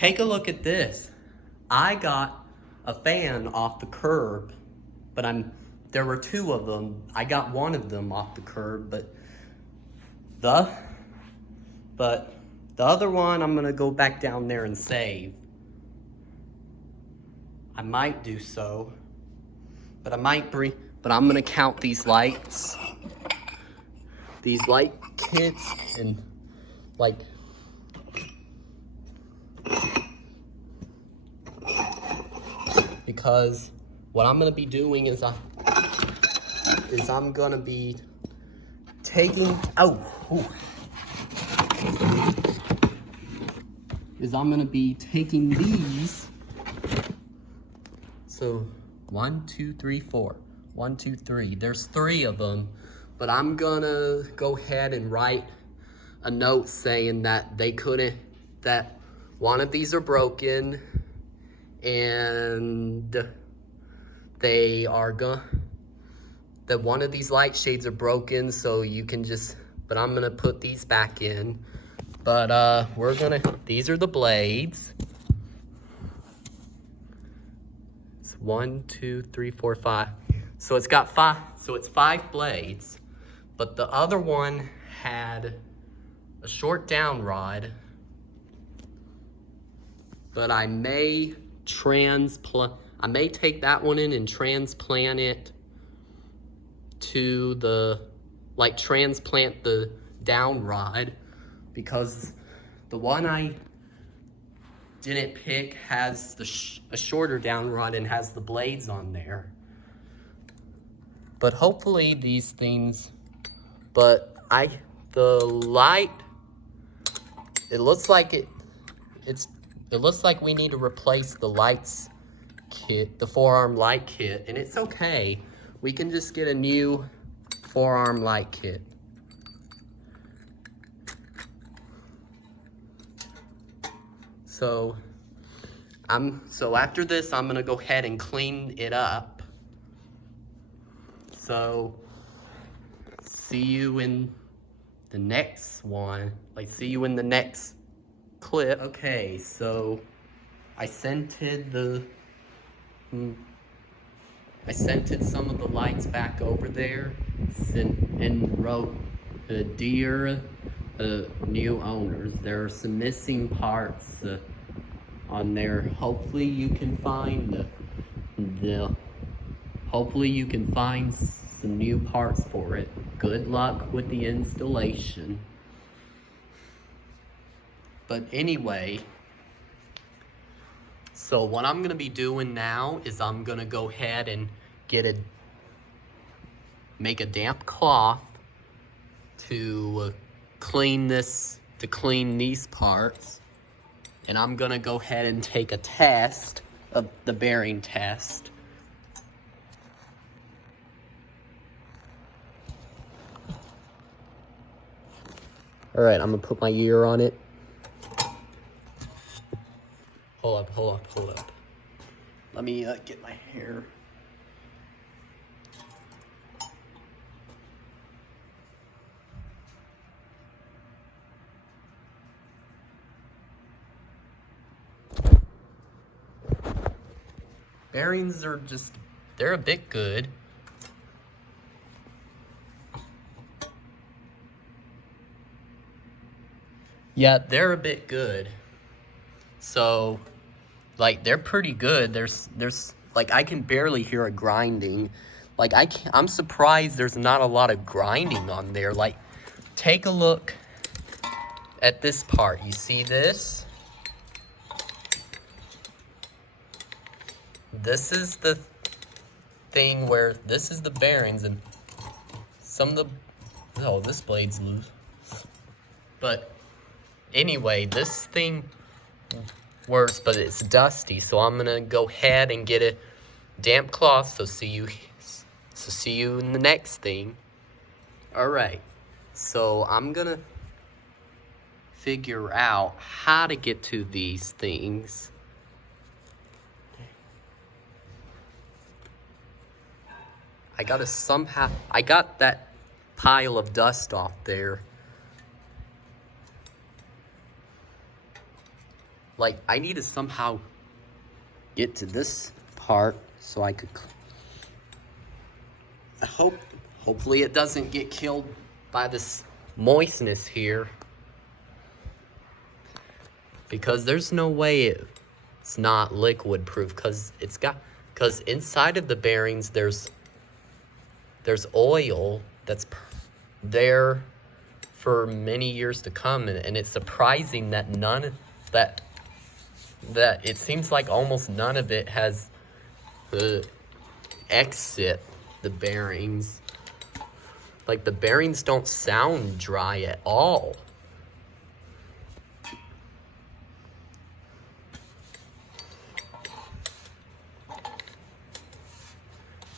take a look at this. I got a fan off the curb, but there were two of them. I got one of them off the curb, but the other one I'm gonna go back down there and save. I might do so, but I'm gonna count these lights, these light kits, and like, because what I'm gonna be doing is I'm gonna be taking, I'm gonna be taking these. So 1, 2, 3, 4. 1, 2, 3. There's 3 of them, but I'm gonna go ahead and write a note saying that that one of these are broken, and that one of these light shades are broken, so you can but I'm gonna put these back in. But these are the blades. It's 1, 2, 3, 4, 5. So it's got 5, so it's 5 blades, but the other one had a short down rod, but I may take that one in and transplant it to transplant the down rod, because the one I didn't pick has a shorter down rod and has the blades on there. But hopefully these things, the light, it looks like we need to replace the lights kit, the 4-arm light kit, and it's okay. We can just get a new 4-arm light kit. So after this, I'm gonna go ahead and clean it up. So see you in the next one. See you in the next clip. Okay, so I scented some of the lights back over there and wrote dear new owners. There are some missing parts on there. Hopefully you can find some new parts for it. Good luck with the installation. But anyway, so what I'm gonna be doing now is I'm gonna go ahead and make a damp cloth to clean these parts. And I'm gonna go ahead and take a test of the bearing test. All right, I'm gonna put my ear on it. Hold up. Let me get my hair. Bearings are they're a bit good. Yeah, they're a bit good. So, they're pretty good. There's I can barely hear a grinding. I'm surprised there's not a lot of grinding on there. Take a look at this part. You see this? This is the thing where this is the bearings, and this blade's loose. But anyway, this thing works, but it's dusty, so I'm gonna go ahead and get a damp cloth. So see you in the next thing. All right, so I'm gonna figure out how to get to these things. I got that pile of dust off there. like, I need to somehow get to this part so I could, hopefully it doesn't get killed by this moistness here. Because there's no way it's not liquid proof, because inside of the bearings there's oil that's there for many years to come, and it's surprising that that it seems like almost none of it has exit the bearings. Like, the bearings don't sound dry at all.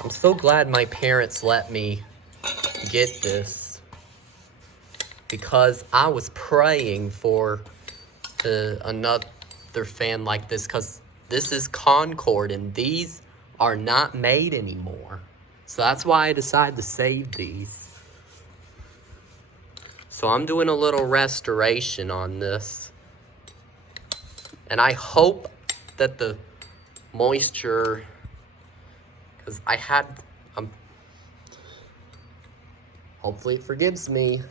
I'm so glad my parents let me get this, because I was praying for another fan like this, because this is Concord and these are not made anymore. So that's why I decided to save these. So I'm doing a little restoration on this. And I hope that the moisture, because hopefully it forgives me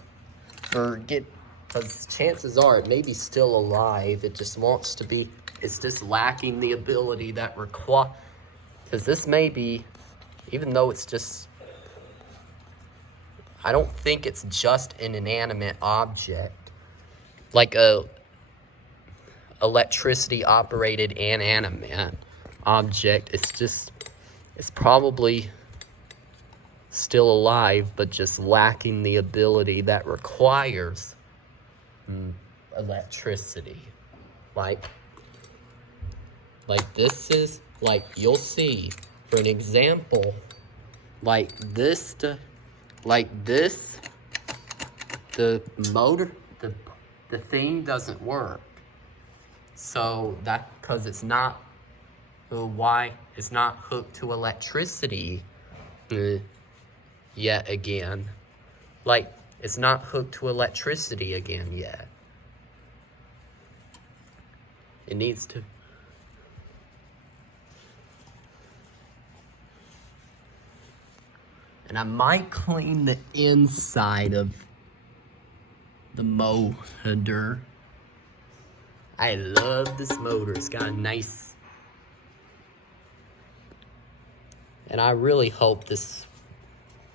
because chances are it may be still alive. It just wants to be, it's just lacking the ability that because this may be, even though it's just, I don't think it's just an inanimate object, like a electricity operated inanimate object. It's probably still alive, but just lacking the ability that requires electricity. Like this is, like, you'll see, for an example, like this, the motor, the thing doesn't work. So because it's not, why it's not hooked to electricity yet again. Like, it's not hooked to electricity again yet. It needs to. And I might clean the inside of the motor. I love this motor. It's got a nice. And I really hope this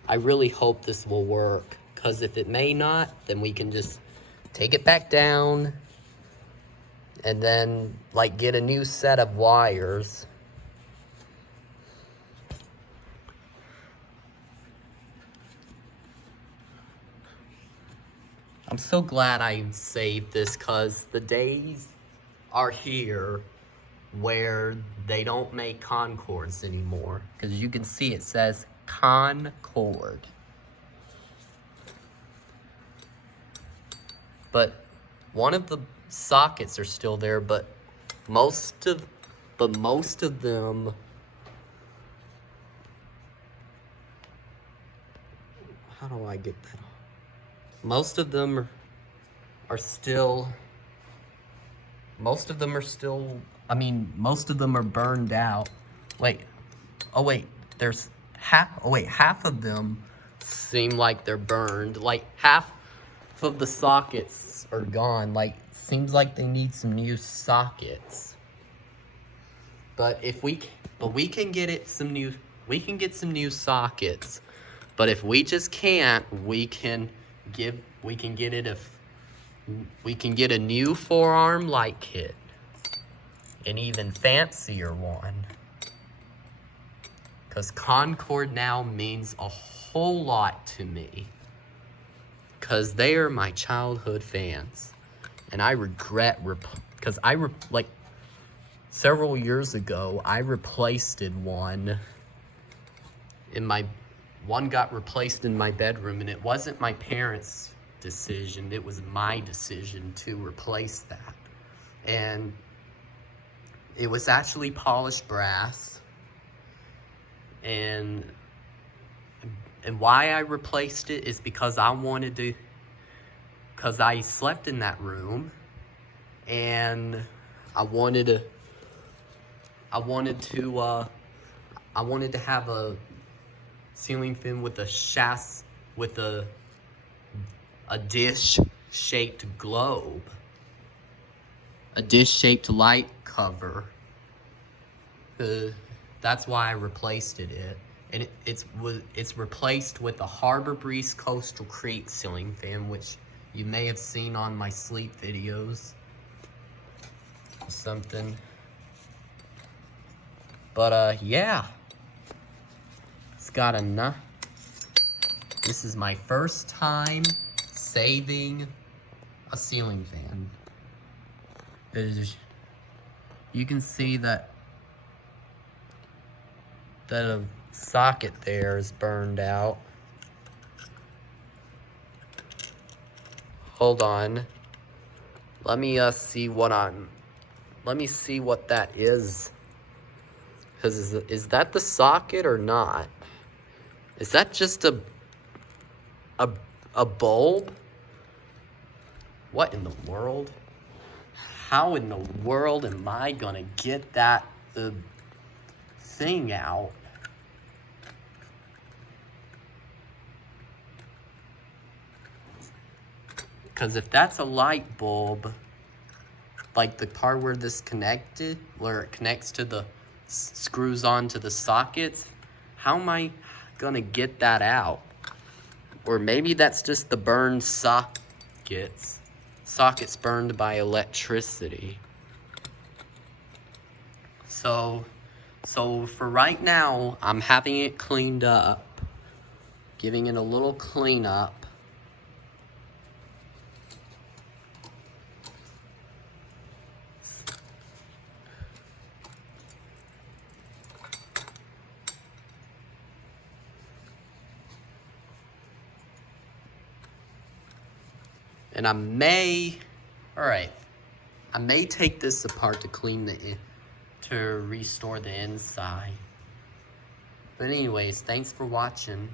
will work. Because if it may not, then we can just take it back down and then, like, get a new set of wires. I'm so glad I saved this, because the days are here where they don't make Concords anymore. Because you can see it says Concord. But one of the sockets are still there, but most of them, how do I get that off? Most of them are still, I mean, most of them are burned out. Half of them seem like they're burned. Like, half of the sockets are gone. Like, seems like they need some new sockets. But we can get some new sockets. But if we just can't, we can get a new forearm light kit, an even fancier one. Because Concord now means a whole lot to me. Because they are my childhood fans. And I regret, because like, several years ago, I replaced one one got replaced in my bedroom, and it wasn't my parents' decision, it was my decision to replace that. And it was actually polished brass. And why I replaced it is because I slept in that room, and I wanted to I wanted to have a ceiling fan with a dish-shaped globe. A dish-shaped light cover. That's why I replaced it. And it's replaced with a Harbor Breeze Coastal Creek ceiling fan, which you may have seen on my sleep videos. Something. But yeah. It's got enough. This is my first time saving a ceiling fan. You can see that the socket there is burned out. Hold on. Let me see what that is. Cause is that the socket or not? Is that just a bulb? What in the world? How in the world am I gonna get that thing out? Because if that's a light bulb, like the part where this connected, where it connects to the screws onto the sockets, how am I gonna get that out? Or maybe that's just the burned sockets. Sockets burned by electricity. So for right now, I'm having it cleaned up. Giving it a little cleanup. And I may take this apart to to restore the inside. But anyways, thanks for watching.